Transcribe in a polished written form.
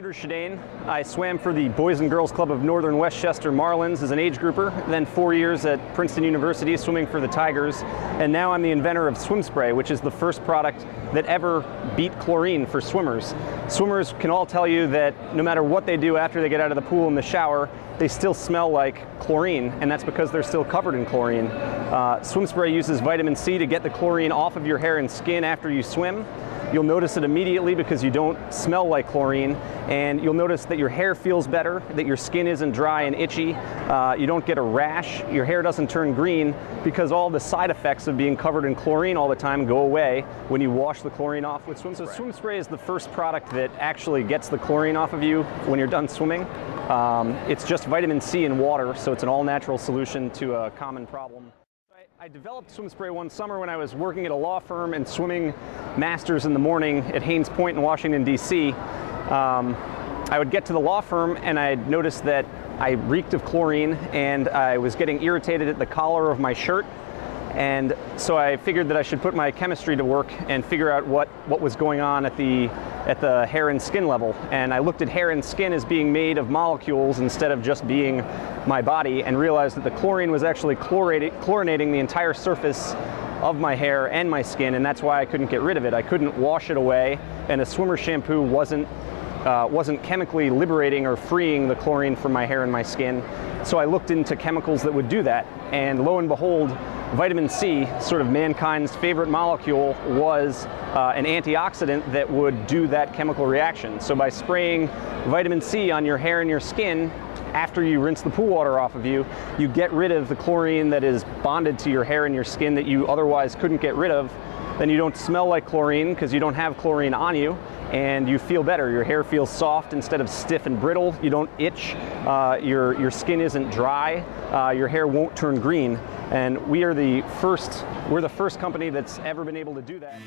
Andrew Shadane. I swam for the Boys and Girls Club of Northern Westchester Marlins as an age grouper, then 4 years at Princeton University swimming for the Tigers, and now I'm the inventor of Swim Spray, which is the first product that ever beat chlorine for swimmers. Swimmers can all tell you that no matter what they do after they get out of the pool and the shower, they still smell like chlorine, and that's because they're still covered in chlorine. Swim Spray uses vitamin C to get the chlorine off of your hair and skin after you swim. You'll notice it immediately because you don't smell like chlorine, and you'll notice that your hair feels better, that your skin isn't dry and itchy, you don't get a rash, your hair doesn't turn green because all the side effects of being covered in chlorine all the time go away when you wash the chlorine off with Swim Spray. So Swim Spray is the first product that actually gets the chlorine off of you when you're done swimming. It's just vitamin C in water, so it's an all-natural solution to a common problem. I developed Swim Spray one summer when I was working at a law firm and swimming masters in the morning at Haines Point in Washington, D.C. I would get to the law firm and I'd noticed that I reeked of chlorine and I was getting irritated at the collar of my shirt. And so I figured that I should put my chemistry to work and figure out what was going on at the hair and skin level. And I looked at hair and skin as being made of molecules instead of just being my body, and realized that the chlorine was actually chlorinating the entire surface of my hair and my skin, and that's why I couldn't get rid of it. I couldn't wash it away, and a swimmer shampoo wasn't chemically liberating or freeing the chlorine from my hair and my skin. So I looked into chemicals that would do that, and lo and behold, vitamin C, sort of mankind's favorite molecule, was an antioxidant that would do that chemical reaction. So by spraying vitamin C on your hair and your skin after you rinse the pool water off of you, you get rid of the chlorine that is bonded to your hair and your skin that you otherwise couldn't get rid of. Then you don't smell like chlorine because you don't have chlorine on you, and you feel better. Your hair feels soft instead of stiff and brittle. You don't itch. Your skin isn't dry. Your hair won't turn green. And we're the first company that's ever been able to do that.